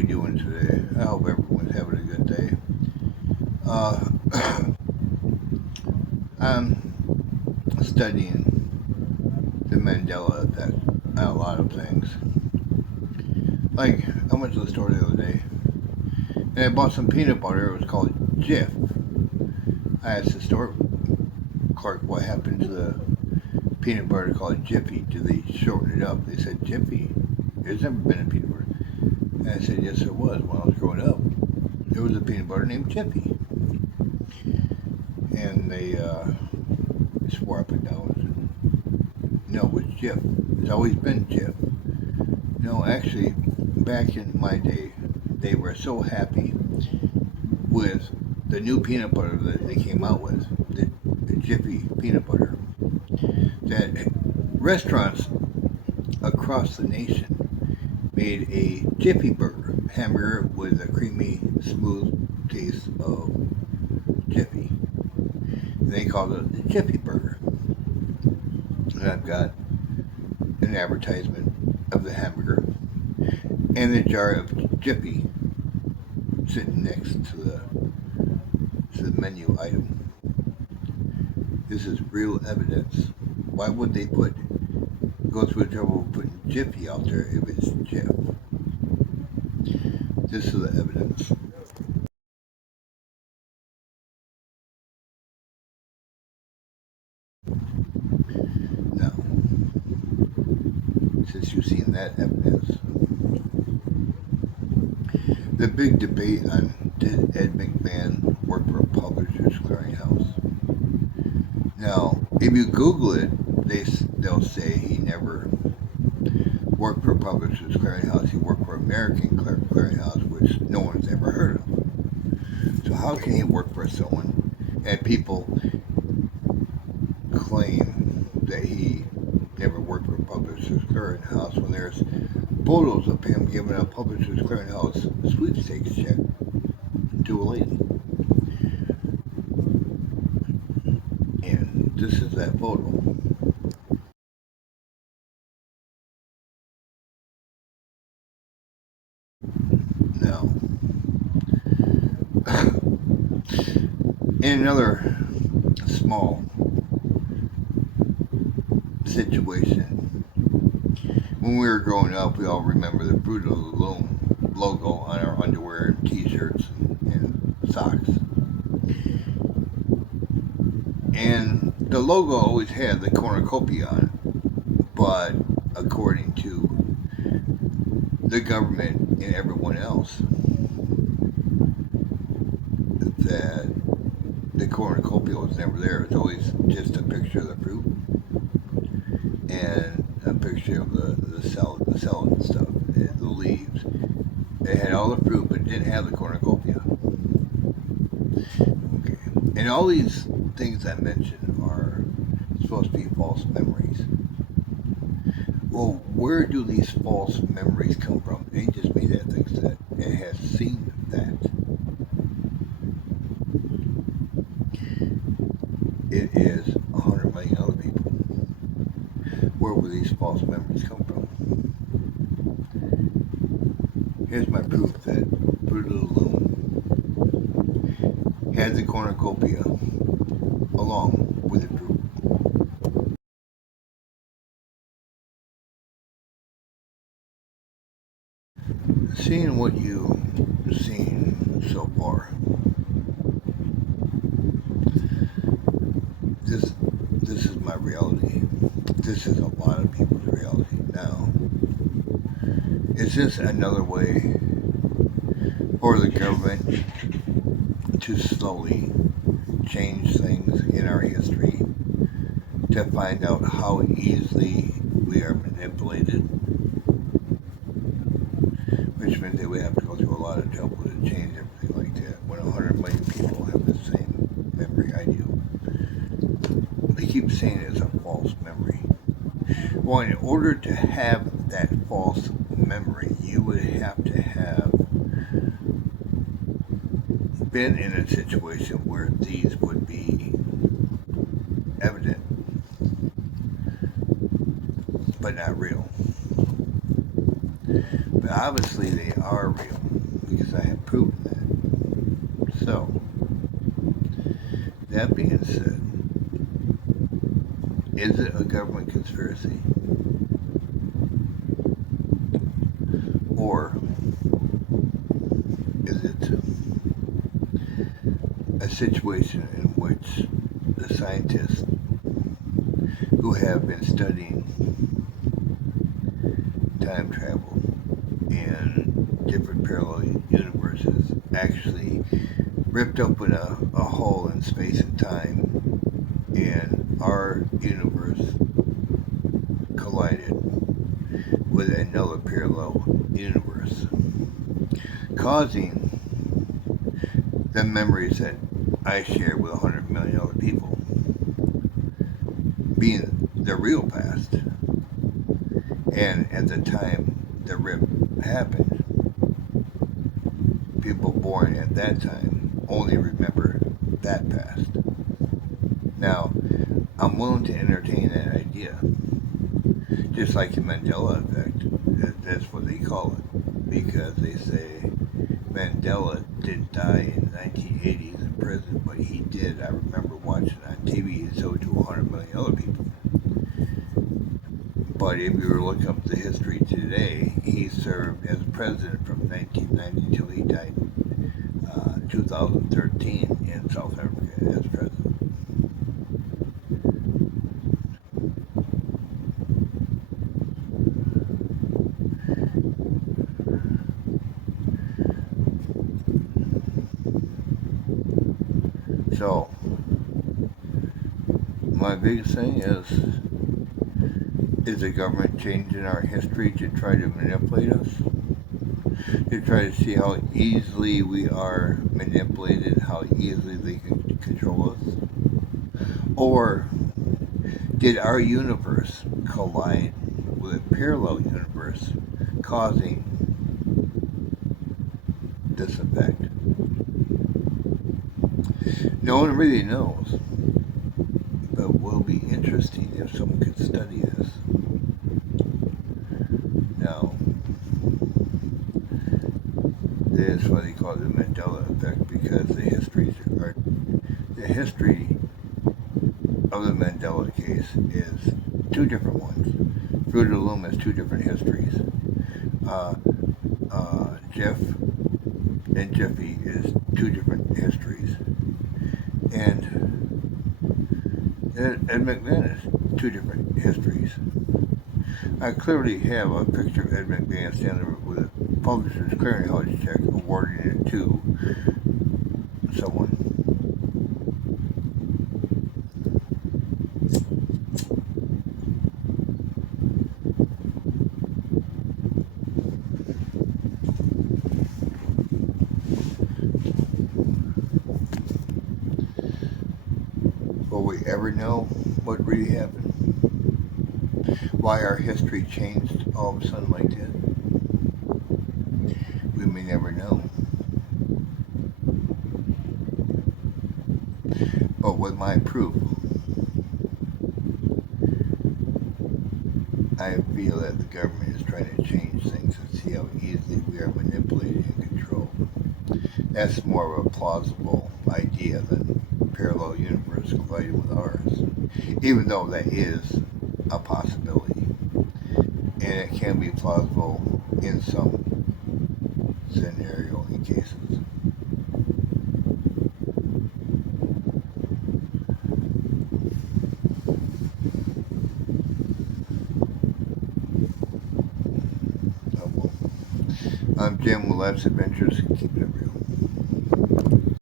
we doing today? I hope everyone's having a good day. Uh, I'm studying the Mandela effect on a lot of things. Like, I went to the store the other day and I bought some peanut butter. It was called Jif. I asked the store clerk what happened to the peanut butter called Jiffy. Did they shorten it up? They said Jiffy. There's never been a peanut butter. And I said, yes, there was. When I was growing up, there was a peanut butter named Jiffy. And they swore up and down. No, it's Jif. It's always been Jif. No, actually, back in my day, they were so happy with the new peanut butter that they came out with, the Jiffy peanut butter, that restaurants across the nation made a Jiffy burger, hamburger with a creamy, smooth taste of Jiffy. And they called it the Jiffy burger. And I've got an advertisement of the hamburger and the jar of Jiffy sitting next to the menu item. This is real evidence. Why would they go through the trouble of putting Jiffy out there if it's Jif? This is the evidence. Now, since you've seen that evidence, the big debate on did Ed McMahon work for a Publishers Clearinghouse? Now, if you Google it, they'll say he never worked for Publishers Clearinghouse. He worked for American Clearinghouse, which no one's ever heard of. So how can he work for someone and people claim that he never worked for Publishers Clearinghouse when there's photos of him giving a Publishers Clearinghouse sweepstakes check to a lady? And this is that photo. Now, in another small situation, when we were growing up, we all remember the Fruit of the Loom logo on our underwear and t-shirts and socks. And the logo always had the cornucopia on it, but according to the government and everyone else, that the cornucopia was never there. It was always just a picture of the fruit and a picture of the salad and stuff, and the leaves. They had all the fruit, but didn't have the cornucopia. Okay, and all these things I mentioned are supposed to be false memories. Well, where do these false memories come from? It ain't just me that thinks that. It has seen that. It is 100 million other people. Where will these false memories come from? Here's my proof that Fruit of the Loom had the cornucopia along with the fruit. Seeing what you've seen so far, this this is my reality. This is a lot of people's reality. Now, is this another way for the government to slowly change things in our history to find out how easily we are manipulated, which means that we have to go through a lot of trouble to change everything like that when 100 million people have the same memory I do. They keep saying it's a false memory. Well, in order to have that false memory, you would have to have been in a situation where these would be evident, but not real. But obviously they are real because I have proven that. So, that being said, is it a government conspiracy? Or is it a situation in which the scientists who have been studying time travel in different parallel universes actually ripped open a hole in space and time, and our universe collided with another parallel universe, causing the memories that I share with 100 million other people being the real past. And at the time the rip happened, people born at that time only remember that past. Now, I'm willing to entertain that idea, just like the Mandela effect. That's what they call it, because they say Mandela didn't die in the 1980s in prison, but he did. I remember watching on TV, and so do 100 million other people. But if you were to look up the history today, he served as president from 1990 till he died in 2013 in South Africa as president. So, my biggest thing is the government changing our history to try to manipulate us? To try to see how easily we are manipulated, how easily they can control us? Or did our universe collide with a parallel universe, causing this effect? No one really knows, but it will be interesting if someone could study this. Now, this is what they call the Mandela effect, because the history of the Mandela case is two different ones. Fruit of the Loom has two different histories. Uh, Jeff and Jeffy is two different histories, and Ed McMahon is two different histories. I clearly have a picture of Ed McMahon standing with a publisher's clearinghouse check awarding it to someone. Will we ever know what really happened? Why our history changed all of a sudden like that? We may never know. But with my proof, I feel that the government is trying to change things and see how easily we are manipulated and controlled. That's more of a plausible idea than parallel universe colliding with ours, even though that is a possibility, and it can be plausible in some scenario and cases. Well, I'm Jim with Life's Adventures. Keep it real.